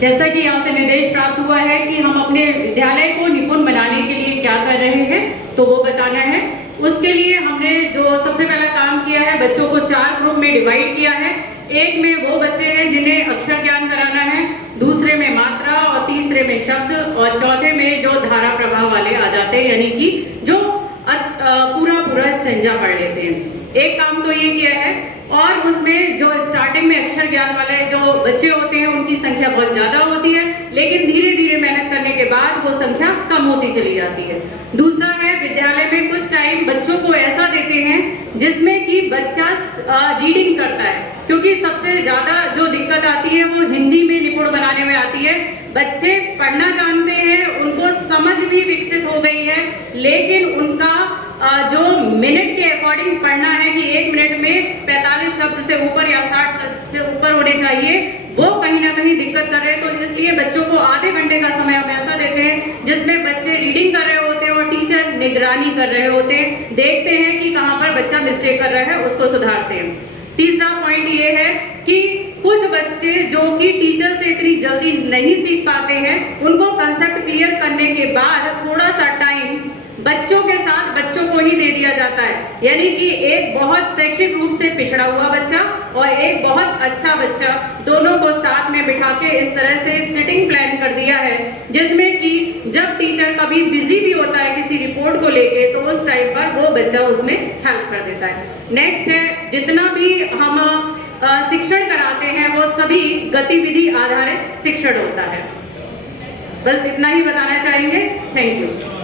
जैसा कि यहाँ से निर्देश प्राप्त हुआ है कि हम अपने विद्यालय को निपुण बनाने के लिए क्या कर रहे हैं, तो वो बताना है। उसके लिए हमने जो सबसे पहला काम किया है, बच्चों को 4 ग्रुप में डिवाइड किया है। एक में वो बच्चे हैं जिन्हें अक्षर ज्ञान कराना है, दूसरे में मात्रा, और तीसरे में शब्द, और चौथे में जो धारा प्रभाव वाले आ जाते हैं, यानी कि जो पूरा स्टेंजा पढ़ लेते हैं। एक काम तो ये किया है, और उसमें जो स्टार्टिंग में अक्षर ज्ञान वाले जो बच्चे होते हैं उनकी संख्या बहुत ज़्यादा होती है, लेकिन धीरे धीरे मेहनत करने के बाद वो संख्या कम होती चली जाती है। दूसरा है, विद्यालय में कुछ टाइम बच्चों को ऐसा देते हैं जिसमें कि बच्चा रीडिंग करता है, क्योंकि सबसे ज़्यादा जो दिक्कत आती है वो हिंदी में निपुण बनाने में आती है। बच्चे पढ़ना जानते हैं, उनको समझ भी विकसित हो गई है, लेकिन उनका जो मिनट के अकॉर्डिंग पढ़ना है कि 1 मिनट में 45 शब्द से ऊपर या 60 शब्द से ऊपर होने चाहिए, वो कहीं ना कहीं दिक्कत कर रहे हैं। तो इसलिए बच्चों को आधे घंटे का समय हम ऐसा देते हैं जिसमें बच्चे रीडिंग कर रहे होते हैं और टीचर निगरानी कर रहे होते हैं, देखते हैं कि कहाँ पर बच्चा मिस्टेक कर रहा है, उसको सुधारते हैं। तीसरा पॉइंट ये है कि कुछ बच्चे जो कि टीचर से इतनी जल्दी नहीं सीख पाते हैं, उनको कंसेप्ट क्लियर करने के बाद थोड़ा सा टाइम बच्चों के साथ बच्चों को ही दे दिया जाता है, यानी कि एक बहुत शैक्षिक रूप से पिछड़ा हुआ बच्चा और एक बहुत अच्छा बच्चा, दोनों को साथ में बिठा के इस तरह से सिटिंग प्लान कर दिया है, जिसमें कि जब टीचर कभी बिजी भी होता है किसी रिपोर्ट को लेके, तो उस टाइम पर वो बच्चा उसमें हेल्प कर देता है। नेक्स्ट है, जितना भी हम शिक्षण कराते हैं वो सभी गतिविधि आधारित शिक्षण होता है। बस इतना ही बताना चाहेंगे। Thank you.